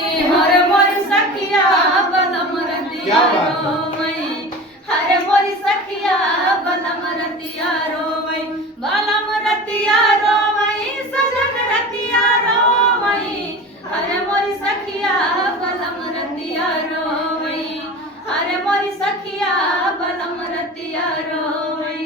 हर मोर सखिया बलम रतिया रोवै, हर मोर सखिया बलम रतिया रोवै, बलम रतिया रोवै, सजन रतिया रोवै, हर मोर सखिया बलम रतिया रोवै, हर मोर सखिया बलम रतिया रोवै।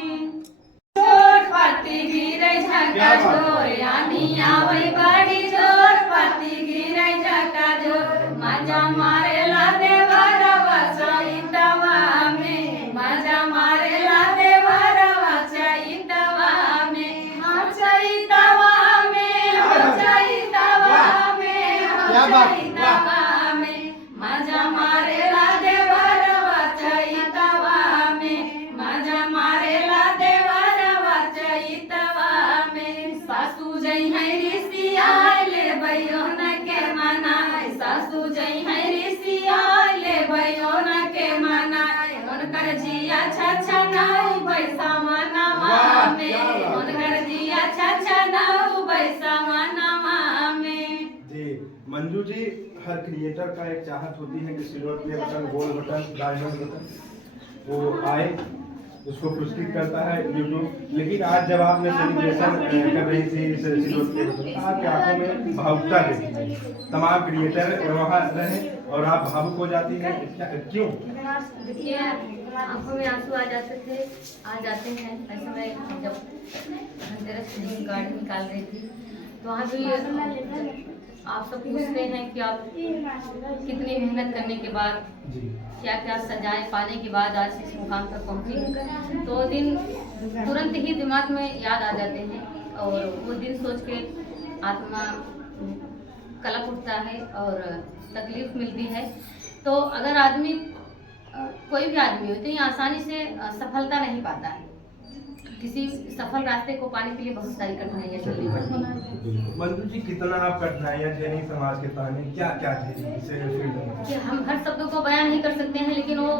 जोर पाती गिरै झका जोर यानी आवै बड़ी जोर पाती गिरै झका जोर, मजा मारेला देवरवा चैतवा में, मजा मारेला देवरवा चैतवा में, हाँ चैतवा में, हो चैतवा में, हो चैतवा में, मजा मारेला देवरवा चैतवा में, मजा मारेला देवरवा चैतवा में। सासू जई है ऋषिया ले बयो न के मनाए, सासू जई है ऋषिया ले बयो न के मनाए, उनकर जिया छछनाऊ बैसावा नवा में, उनकर जिया छछनाऊ बैसावा नवा में। जी मंजू जी, हर क्रिएटर का एक चाहत होती है कि silver play button, gold button, diamond button वो आए, उसको पुरस्कृत करता है यूट्यूब। लेकिन आज जब आपने सेलिब्रेशन कर रही थी इस सिल्वर प्ले बटन, आपकी आंखों में भावुकता देखी, तमाम क्रिएटर वहाँ रहे और आप भावुक हो जाती हैं, क्यों? देखिए, आंखों में आंसू आ जाते हैं। ऐसे मैं जब धनतेरस कार्ड निकाल रही थी तो वहाँ भी आप सब पूछते हैं कि आप कितनी मेहनत करने के बाद, क्या क्या सजाएं पाने के बाद आज इस मुकाम तक पहुंची, तो दिन तुरंत ही दिमाग में याद आ जाते हैं और वो दिन सोच के आत्मा कलप उठता है और तकलीफ मिलती है। तो अगर आदमी कोई भी आदमी हो इतनी आसानी से सफलता नहीं पाता है, किसी सफल रास्ते को पाने के लिए बहुत सारी कठिनाइयाँ झेलनी पड़ती हैं। मंजू जी, कितना आप कठिनाइयाँ झेली, समाज के ताने क्या क्या झेली इसे फील्ड में? कि हम हर शब्दों को बयान नहीं कर सकते हैं, लेकिन वो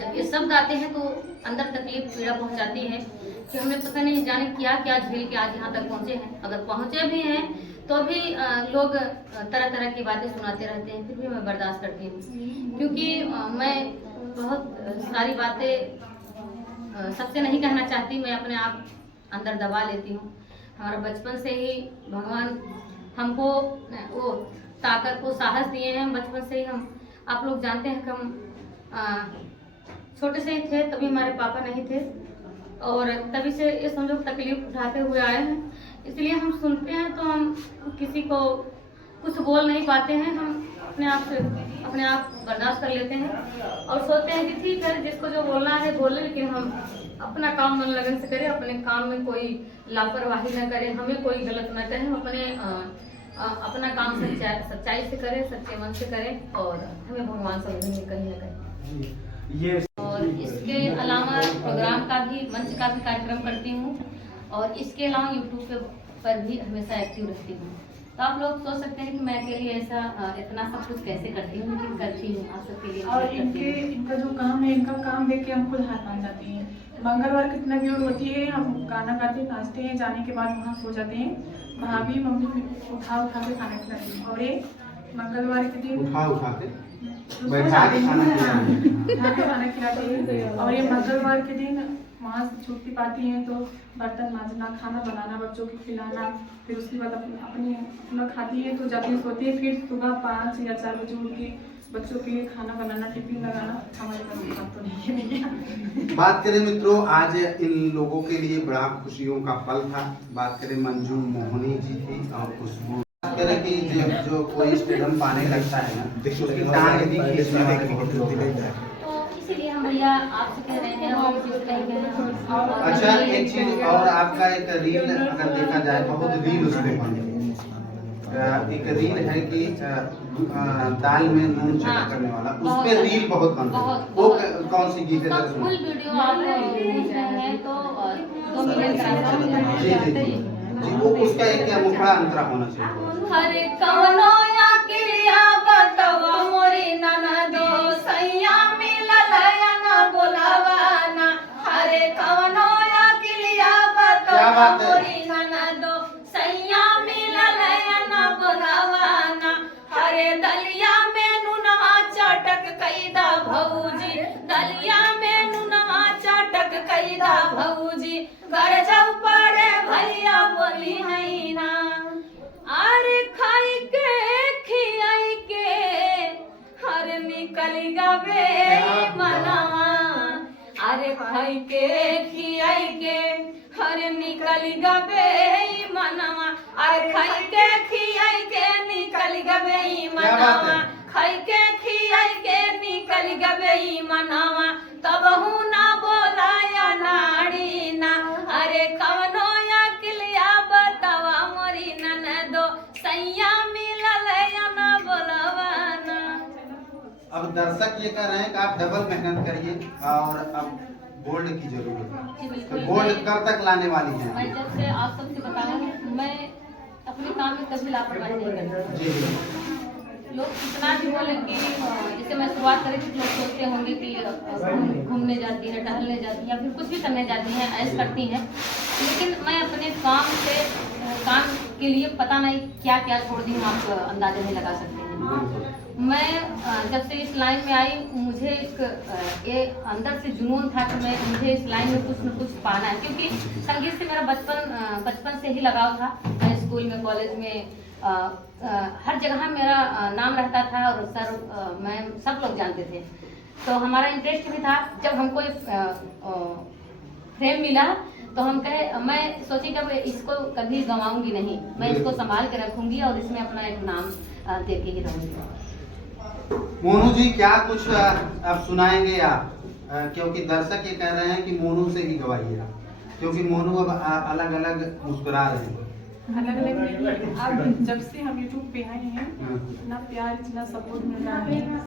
जब ये शब्द आते हैं तो अंदर तकलीफ पीड़ा पहुंचाती है कि हमें पता नहीं जाने क्या क्या झेल के आज यहाँ तक पहुँचे हैं। अगर पहुँचे भी हैं तो भी लोग तरह तरह की बातें सुनाते रहते हैं, फिर भी मैं बर्दाश्त करती हूँ, क्योंकि मैं बहुत सारी बातें सबसे नहीं कहना चाहती, मैं अपने आप अंदर दबा लेती हूँ। हमारा बचपन से ही भगवान हमको वो ताकत को साहस दिए हैं। बचपन से ही हम, आप लोग जानते हैं कि हम छोटे से ही थे, तभी हमारे पापा नहीं थे और तभी से ये समझो तकलीफ उठाते हुए आए हैं। इसलिए हम सुनते हैं तो हम किसी को कुछ बोल नहीं पाते हैं, हम अपने आप बर्दाश्त कर लेते हैं और सोचते हैं कि ठीक है, जिसको जो बोलना है बोले, लेकिन हम अपना काम मन लगन से करें, अपने काम में कोई लापरवाही न करें, हमें कोई गलत न करें, हम अपना काम सच्चाई से करें, सच्चे मन से करें और हमें भगवान समझेंगे कहीं न कहीं। ये और इसके अलावा प्रोग्राम का भी, मंच का भी कार्यक्रम करती हूँ और इसके अलावा यूट्यूब पर भी हमेशा एक्टिव रहती हूँ। तो आप लोग सोच सकते हैं कि मैं अकेले ऐसा इतना सब कुछ कैसे करती हूँ, लेकिन करती हूँ आप सबके लिए। और इनका जो काम है, इनका काम देख के हम खुद हाथ मान जाती हैं। मंगलवार कितना भीड़ होती है, हम गाना गाते नाचते हैं, जाने के बाद वहाँ सो जाते हैं, वहाँ भी मम्मी उठा के खाना खिलाती हैं। और ये मंगलवार के दिन उठा के खाना खिलाते हैं। और ये मंगलवार के दिन वहाँ से छुट्टी पाती हैं तो बर्तन मांजना, खाना बनाना, बच्चों को खिलाना, फिर उसके बाद अपना खाती है तो जाती सोती है, फिर सुबह 5 या 4 बजे उठ के बच्चों के लिए खाना बनाना, टिफिन लगाना हमारे पास बात तो नहीं है। बात करें मित्रों, आज इन लोगों के लिए बड़ा खुशियों का पल था। बात करें मंजू मोहनी जी थी और खुशबू, बात करें कि जो कोई स्टेडियम पाने लगता है ना, उसकी टांग भी खींचने वाली। इसीलिए हम भैया आपसे कह रहे हैं और किसी से नहीं कह रहे हैं। अच्छा, एक चीज और, आपका एक रील अगर देखा जाए, बहुत रील उस पे बनी है। एक रील है कि दाल में नून चढ़ा करने वाला, उस पे रील बहुत बन रहा है। वो कौन सी गीत है? फुल वीडियो आप देख रहे हैं तो 2 मिनट का। जी जी जी, वो उसका एक क्या मुखड़ा अंतरा होना चाहिए। हरे कवनो या किलिया बतवा मोरी ननदो सैया मिलल या ना बोलावाना, हरे कवनो या किलिया बतवा मोरी ननदो सैया मिलल या ना बोलावाना, हरे दलिया दा भौजी घर जब पड़े भैया बोली है ना अरे खाई के खियाई के हर निकल गबे मनवा अरे खाई के खियाई के हर निकल गबे मनवा अरे खाई के खियाई के निकल गबे मनवा खाई के खियाई के निकल गबे मनवा तब हूँ ना बोलाया नाड़ी ना अरे कवनो या किलिया बतावा मोरी ननदो सैया मिलल या ना बोलवा ना। अब दर्शक ये कह रहे हैं कि आप डबल मेहनत करिए और अब गोल्ड की जरूरत जी, है। बिल्कुल। तो गोल्ड कब तक लाने वाली मैं है? जब से आप सबसे बताऊं मैं अपने काम में कभी लापरवाही नहीं करती। जी लोग कितना भी बोले कि जैसे मैं शुरुआत करी थी लोग सोचते होंगे कि घूमने जाती है टहलने जाती है या फिर कुछ भी करने जाती हैं ऐश करती हैं, लेकिन मैं अपने काम के लिए पता नहीं क्या क्या छोड़ दी हूँ, आप अंदाजा नहीं लगा सकते हैं। मैं जब से इस लाइन में आई मुझे ये अंदर से जुनून था कि मुझे इस लाइन में कुछ न कुछ पाना है, क्योंकि संगीत से मेरा बचपन से ही लगाव था। मैं स्कूल में कॉलेज में हर जगह मेरा नाम रहता था और सर मैं सब लोग जानते थे, तो हमारा इंटरेस्ट भी था। जब हमको फ्रेम मिला तो हम कहे मैं सोची कि इसको कभी गंवाऊंगी नहीं, मैं इसको संभाल के रखूंगी और इसमें अपना एक नाम दे के ही रहूंगी। मोनू जी क्या कुछ अब सुनाएंगे आप, क्योंकि दर्शक ये कह रहे हैं कि मोनू से ही गवाइए आप, क्योंकि मोनू अब अलग अलग मुस्कुरा रहे हैं। अलग अलग अब जब से हम यूट्यूब पे आए हैं इतना प्यार इतना सपोर्ट मिल रहा है